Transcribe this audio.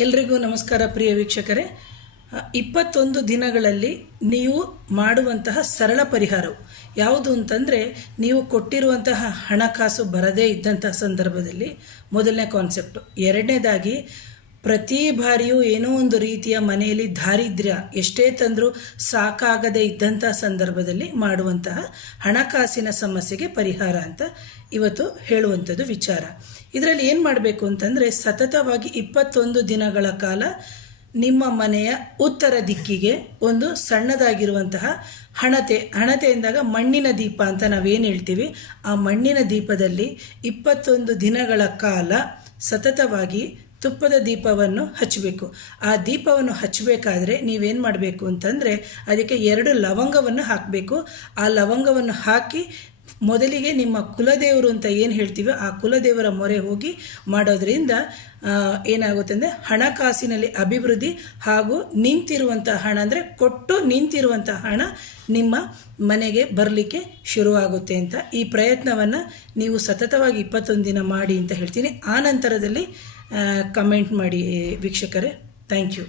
ಎಲ್ರಿಗೂ ನಮಸ್ಕಾರ ಪ್ರಿಯ ವೀಕ್ಷಕರೇ. ಇಪ್ಪತ್ತೊಂದು ದಿನಗಳಲ್ಲಿ ನೀವು ಮಾಡುವಂತಹ ಸರಳ ಪರಿಹಾರವು ಯಾವುದು ಅಂತಂದರೆ ನೀವು ಕೊಟ್ಟಿರುವಂತಹ ಹಣಕಾಸು ಬರದೇ ಇದ್ದಂತಹ ಸಂದರ್ಭದಲ್ಲಿ ಮೊದಲನೇ ಕಾನ್ಸೆಪ್ಟು ಎರಡನೇದಾಗಿ ಪ್ರತಿ ಬಾರಿಯೂ ಏನೋ ಒಂದು ರೀತಿಯ ಮನೆಯಲ್ಲಿ ದಾರಿದ್ರ್ಯ ಎಷ್ಟೇ ತಂದರೂ ಸಾಕಾಗದೇ ಇದ್ದಂಥ ಸಂದರ್ಭದಲ್ಲಿ ಮಾಡುವಂತಹ ಹಣಕಾಸಿನ ಸಮಸ್ಯೆಗೆ ಪರಿಹಾರ ಅಂತ ಇವತ್ತು ಹೇಳುವಂಥದ್ದು ವಿಚಾರ. ಇದರಲ್ಲಿ ಏನು ಮಾಡಬೇಕು ಅಂತಂದರೆ ಸತತವಾಗಿ ಇಪ್ಪತ್ತೊಂದು ದಿನಗಳ ಕಾಲ ನಿಮ್ಮ ಮನೆಯ ಉತ್ತರ ದಿಕ್ಕಿಗೆ ಒಂದು ಸಣ್ಣದಾಗಿರುವಂತಹ ಹಣತೆ ಹಣತೆ ಎಂದಾಗ ಮಣ್ಣಿನ ದೀಪ ಅಂತ ನಾವೇನು ಹೇಳ್ತೀವಿ, ಆ ಮಣ್ಣಿನ ದೀಪದಲ್ಲಿ ಇಪ್ಪತ್ತೊಂದು ದಿನಗಳ ಕಾಲ ಸತತವಾಗಿ ತುಪ್ಪದ ದೀಪವನ್ನು ಹಚ್ಚಬೇಕು. ಆ ದೀಪವನ್ನು ಹಚ್ಚಬೇಕಾದ್ರೆ ನೀವೇನು ಮಾಡಬೇಕು ಅಂತಂದರೆ ಅದಕ್ಕೆ ಎರಡು ಲವಂಗವನ್ನು ಹಾಕಬೇಕು. ಆ ಲವಂಗವನ್ನು ಹಾಕಿ ಮೊದಲಿಗೆ ನಿಮ್ಮ ಕುಲದೇವರು ಅಂತ ಏನು ಹೇಳ್ತೀವೋ ಆ ಕುಲದೇವರ ಮೊರೆ ಹೋಗಿ ಮಾಡೋದ್ರಿಂದ ಏನಾಗುತ್ತೆ ಅಂದರೆ ಹಣಕಾಸಿನಲ್ಲಿ ಅಭಿವೃದ್ಧಿ ಹಾಗೂ ನಿಂತಿರುವಂಥ ಹಣ ಅಂದರೆ ಕೊಟ್ಟು ನಿಂತಿರುವಂಥ ಹಣ ನಿಮ್ಮ ಮನೆಗೆ ಬರಲಿಕ್ಕೆ ಶುರುವಾಗುತ್ತೆ ಅಂತ ಈ ಪ್ರಯತ್ನವನ್ನು ನೀವು ಸತತವಾಗಿ ಇಪ್ಪತ್ತೊಂದು ದಿನ ಮಾಡಿ ಅಂತ ಹೇಳ್ತೀನಿ. ಆ ನಂತರದಲ್ಲಿ ಕಮೆಂಟ್ ಮಾಡಿ ವೀಕ್ಷಕರೇ. Thank you